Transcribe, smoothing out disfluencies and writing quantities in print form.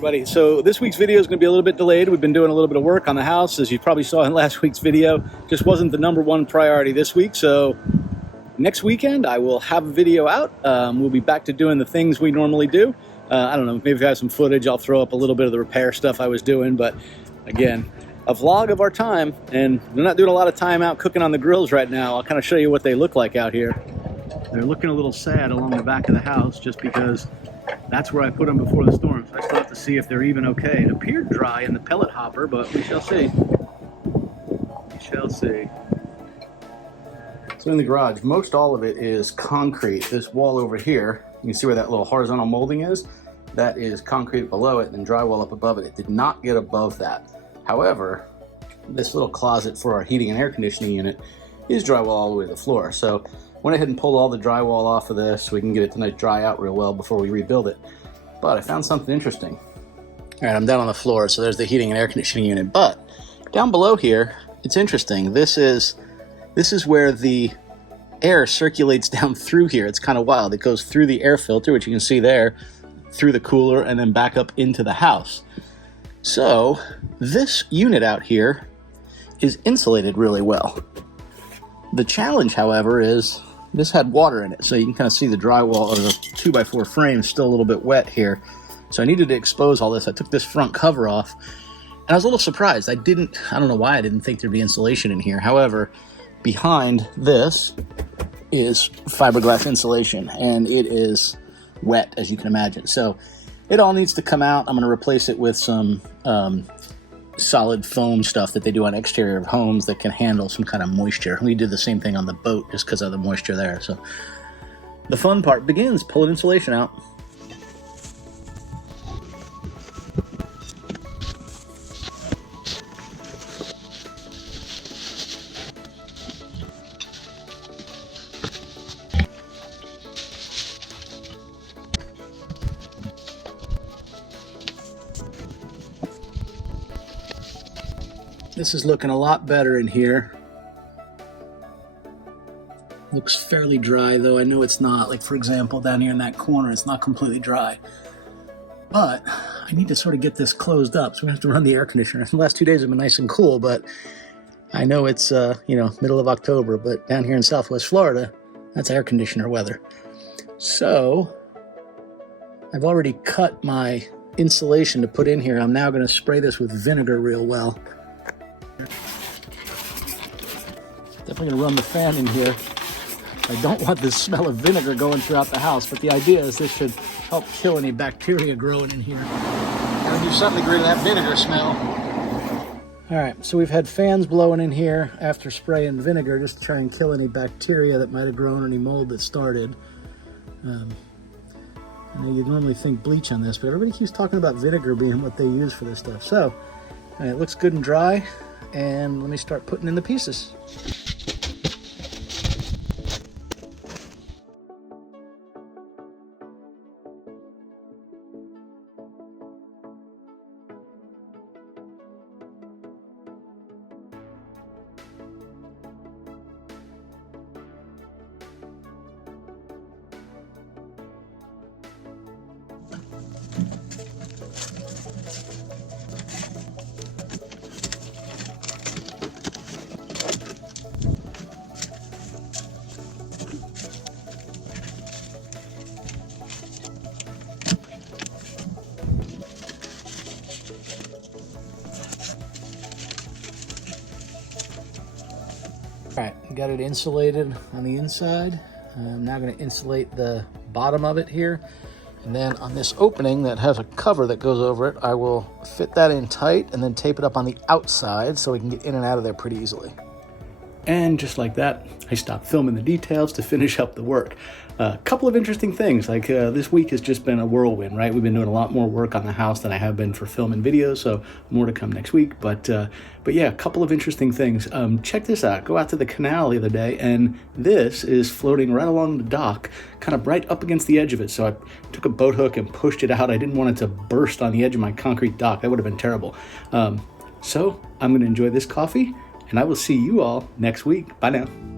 Everybody, so this week's video is going to be a little bit delayed. We've been doing a little bit of work on the house, as you probably saw in last week's video. Just wasn't the #1 priority this week, so next weekend I will have a video out. We'll be back to doing the things we normally do. I don't know, maybe if I have some footage, I'll throw up a little bit of the repair stuff I was doing, but again, a vlog of our time, and we're not doing a lot of time out cooking on the grills right now. I'll kind of show you what they look like out here. They're looking a little sad along the back of the house just because that's where I put them before the storm. So I still have to see if they're even okay. It appeared dry in the pellet hopper, but we shall see. We shall see. So in the garage, most all of it is concrete. This wall over here, you can see where that little horizontal molding is. That is concrete below it and then drywall up above it. It did not get above that. However, this little closet for our heating and air conditioning unit is drywall all the way to the floor. So went ahead and pulled all the drywall off of this so we can get it to dry out real well before we rebuild it. But I found something interesting. All right, I'm down on the floor, so there's the heating and air conditioning unit. But down below here, it's interesting. This is where the air circulates down through here. It's kind of wild. It goes through the air filter, which you can see there, through the cooler, and then back up into the house. So this unit out here is insulated really well. The challenge, however, is this had water in it, so you can kind of see the drywall, or the 2x4 frame, still a little bit wet here. So I needed to expose all this. I took this front cover off, and I was a little surprised. I don't know why I didn't think there'd be insulation in here. However, behind this is fiberglass insulation, and it is wet, as you can imagine. So it all needs to come out. I'm going to replace it with some solid foam stuff that they do on exterior of homes that can handle some kind of moisture. We did the same thing on the boat just because of the moisture there. So the fun part begins, pulling insulation out. This is looking a lot better in here. Looks fairly dry, though I know it's not. Like, for example, down here in that corner, it's not completely dry. But I need to sort of get this closed up, so we have to run the air conditioner. The last 2 days have been nice and cool, but I know it's, middle of October, but down here in Southwest Florida, that's air conditioner weather. So I've already cut my insulation to put in here. I'm now going to spray this with vinegar real well. Definitely gonna run the fan in here. I don't want this smell of vinegar going throughout the house, but the idea is this should help kill any bacteria growing in here. Gotta do something to get rid of that vinegar smell. All right, so we've had fans blowing in here after spraying vinegar just to try and kill any bacteria that might have grown, any mold that started. I know you'd normally think bleach on this, but everybody keeps talking about vinegar being what they use for this stuff. So, it looks good and dry. And let me start putting in the pieces. All right, got it insulated on the inside. I'm now going to insulate the bottom of it here. And then on this opening that has a cover that goes over it, I will fit that in tight and then tape it up on the outside so we can get in and out of there pretty easily. And just like that, I stopped filming the details to finish up the work. A couple of interesting things, like this week has just been a whirlwind, right? We've been doing a lot more work on the house than I have been for filming videos, so more to come next week. But yeah, a couple of interesting things. Check this out. Go out to the canal the other day, and this is floating right along the dock, kind of right up against the edge of it. So I took a boat hook and pushed it out. I didn't want it to burst on the edge of my concrete dock. That would have been terrible. So I'm going to enjoy this coffee, and I will see you all next week. Bye now.